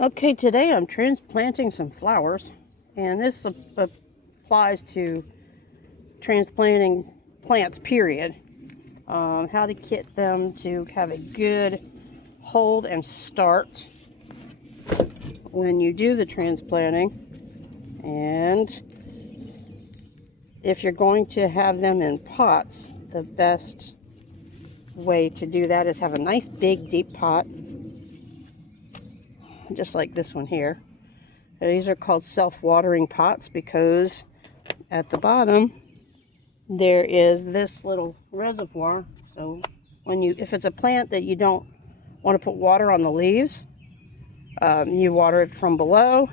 Okay, today I'm transplanting some flowers, and this applies to transplanting plants, period. How to get them to have a good hold and start when you do the transplanting. And if you're going to have them in pots, the best way to do that is have a nice big deep pot, just like this one here. These are called self-watering pots because at the bottom there is this little reservoir. So if it's a plant that you don't want to put water on the leaves, you water it from below.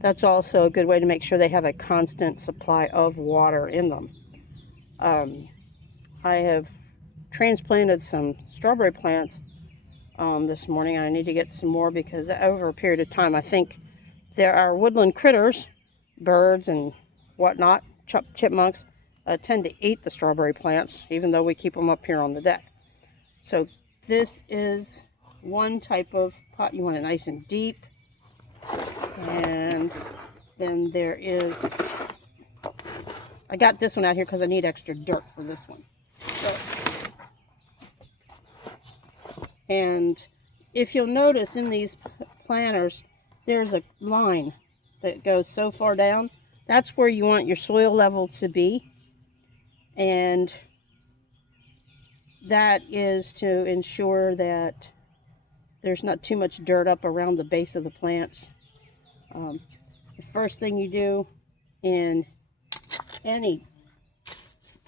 That's also a good way to make sure they have a constant supply of water in them. I have transplanted some strawberry plants this morning, and I need to get some more because over a period of time, I think there are woodland critters, birds and whatnot, chipmunks, tend to eat the strawberry plants, even though we keep them up here on the deck. So this is one type of pot. You want it nice and deep. And then there is, I got this one out here because I need extra dirt for this one. And if you'll notice in these planters, there's a line that goes so far down. That's where you want your soil level to be. And that is to ensure that there's not too much dirt up around the base of the plants. The first thing you do in any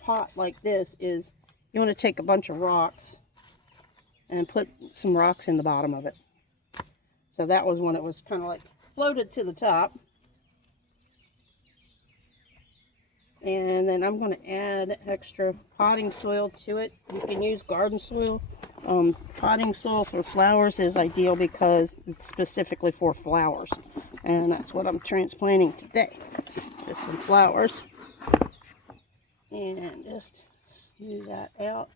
pot like this is you want to take a bunch of rocks and put some rocks in the bottom of it. So that was when it was kind of like floated to the top. And then I'm going to add extra potting soil to it. You can use garden soil. Potting soil for flowers is ideal because it's specifically for flowers. And that's what I'm transplanting today. Just some flowers. And just smooth that out.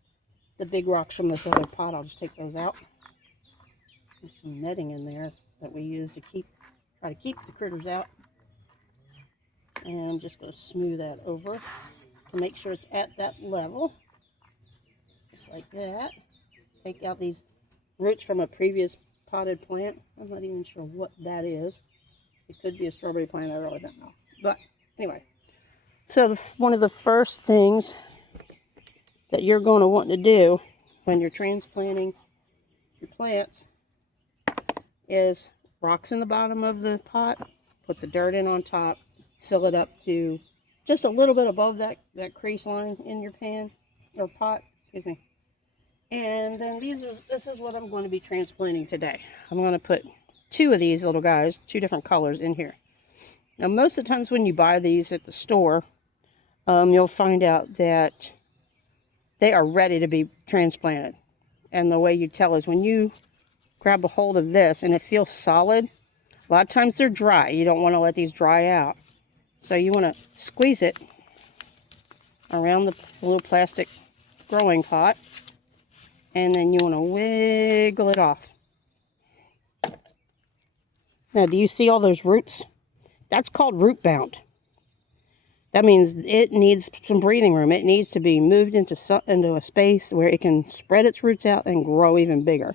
The big rocks from this other pot, I'll just take those out. There's some netting in there that we use to try to keep the critters out. And I'm just going to smooth that over to make sure it's at that level. Just like that. Take out these roots from a previous potted plant. I'm not even sure what that is. It could be a strawberry plant, I really don't know. But anyway, so one of the first things that you're going to want to do when you're transplanting your plants is rocks in the bottom of the pot, put the dirt in on top, fill it up to just a little bit above that crease line in your pan or pot, excuse me. And then this is what I'm going to be transplanting today. I'm going to put two of these little guys, two different colors in here. Now most of the times when you buy these at the store, you'll find out that they are ready to be transplanted. And the way you tell is when you grab a hold of this and it feels solid, a lot of times they're dry. You don't want to let these dry out. So you want to squeeze it around the little plastic growing pot. And then you want to wiggle it off. Now, do you see all those roots? That's called root bound. That means it needs some breathing room. It needs to be moved into a space where it can spread its roots out and grow even bigger.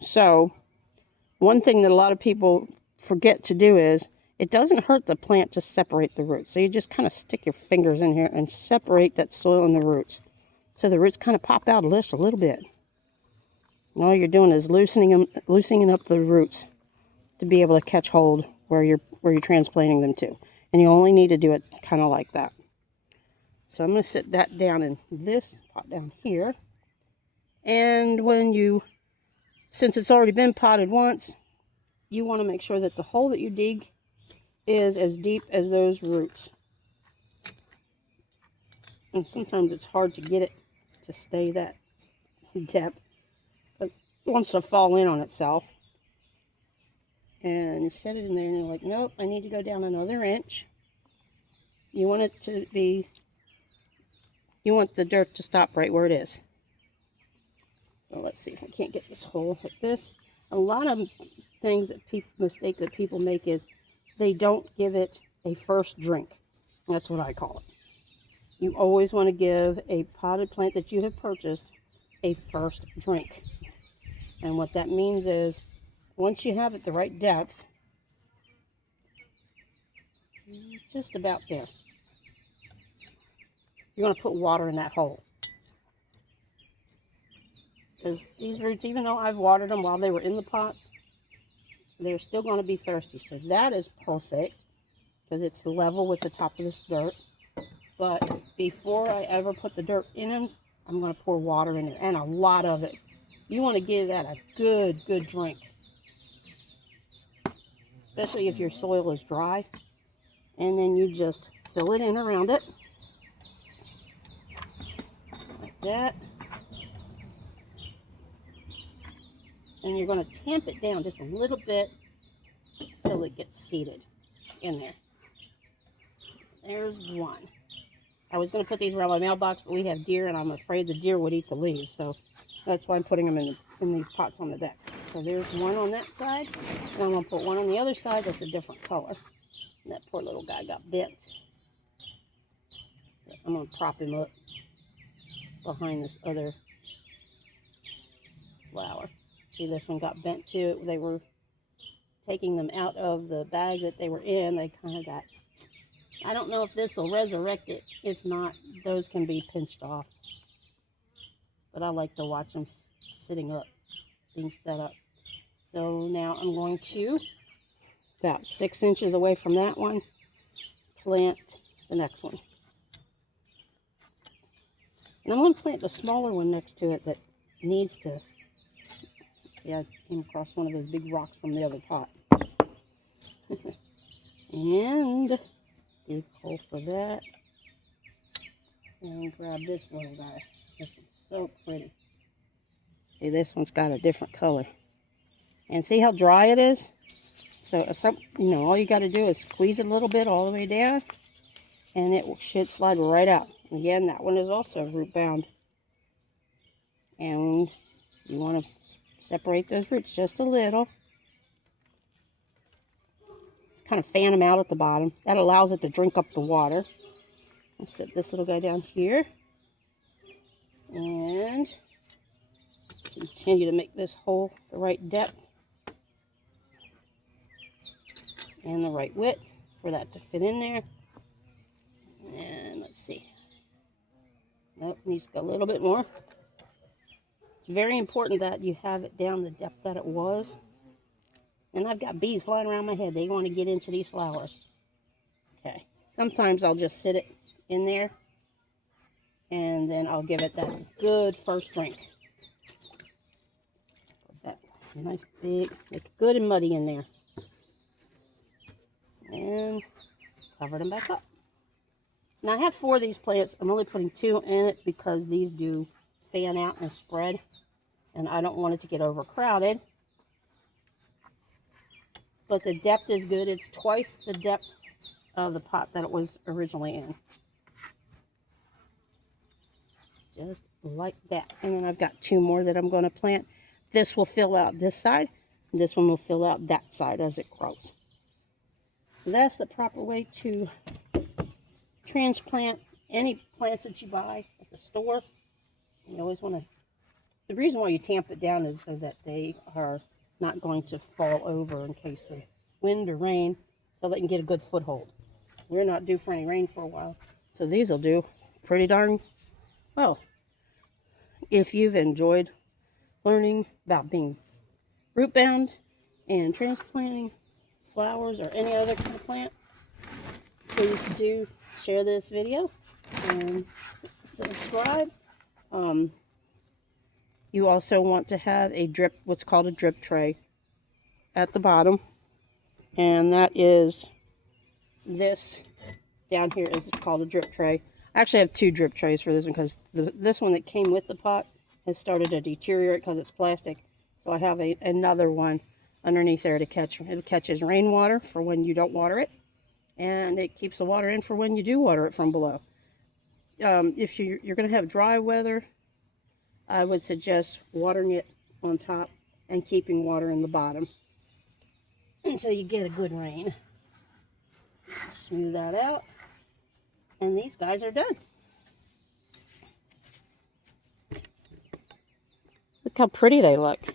So, one thing that a lot of people forget to do is, it doesn't hurt the plant to separate the roots. So you just kind of stick your fingers in here and separate that soil and the roots. So the roots kind of pop out just a little bit. And all you're doing is loosening up the roots to be able to catch hold where you're transplanting them to. And you only need to do it kind of like that. So I'm going to sit that down in this pot down here. And since it's already been potted once, you want to make sure that the hole that you dig is as deep as those roots. And sometimes it's hard to get it to stay that depth. But it wants to fall in on itself. And you set it in there and you're like, nope, I need to go down another inch. You want the dirt to stop right where it is. So let's see if I can't get this hole like this. A lot of things that mistake that people make is they don't give it a first drink. That's what I call it. You always want to give a potted plant that you have purchased a first drink. And what that means is once you have it the right depth, just about there, you're going to put water in that hole. Because these roots, even though I've watered them while they were in the pots, they're still going to be thirsty. So that is perfect because it's level with the top of this dirt. But before I ever put the dirt in them, I'm going to pour water in there, and a lot of it. You want to give that a good drink. Especially if your soil is dry. And then you just fill it in around it. Like that. And you're going to tamp it down just a little bit until it gets seated in there. There's one. I was going to put these around my mailbox, but we have deer, and I'm afraid the deer would eat the leaves. So that's why I'm putting them in these pots on the deck. So there's one on that side, and I'm going to put one on the other side that's a different color. And that poor little guy got bent. I'm going to prop him up behind this other flower. See, this one got bent too. They were taking them out of the bag that they were in. They kind of got, I don't know if this will resurrect it. If not, those can be pinched off. But I like to watch them sitting up, being set up. So now I'm going to, about 6 inches away from that one, plant the next one. And I'm going to plant the smaller one next to it that needs to. See, I came across one of those big rocks from the other pot. And deep hole for that. And grab this little guy. This one's so pretty. See, this one's got a different color. And see how dry it is? So, all you got to do is squeeze it a little bit all the way down. And it should slide right out. Again, that one is also root bound. And you want to separate those roots just a little. Kind of fan them out at the bottom. That allows it to drink up the water. I'll set this little guy down here. And continue to make this hole the right depth. And the right width for that to fit in there. And let's see. Nope, needs to go a little bit more. It's very important that you have it down the depth that it was. And I've got bees flying around my head. They want to get into these flowers. Okay. Sometimes I'll just sit it in there. And then I'll give it that good first drink. Put that nice big, make it good and muddy in there. And cover them back up. Now I have 4 of these plants. I'm only putting 2 in it because these do fan out and spread. And I don't want it to get overcrowded. But the depth is good. It's twice the depth of the pot that it was originally in. Just like that. And then I've got 2 more that I'm going to plant. This will fill out this side. And this one will fill out that side as it grows. That's the proper way to transplant any plants that you buy at the store. You always want to, the reason why you tamp it down is so that they are not going to fall over in case of wind or rain, so they can get a good foothold. We're not due for any rain for a while, so these will do pretty darn well. If you've enjoyed learning about being root bound and transplanting flowers or any other kind of plant, please do share this video and subscribe. You also want to have a drip, what's called a drip tray at the bottom, and that is this down here is called a drip tray. I actually have 2 drip trays for this one because this one that came with the pot has started to deteriorate because it's plastic. So I have another one underneath there to catch. It catches rainwater for when you don't water it, and it keeps the water in for when you do water it from below. If you're going to have dry weather, I would suggest watering it on top and keeping water in the bottom. until you get a good rain. Smooth that out. And these guys are done. Look how pretty they look.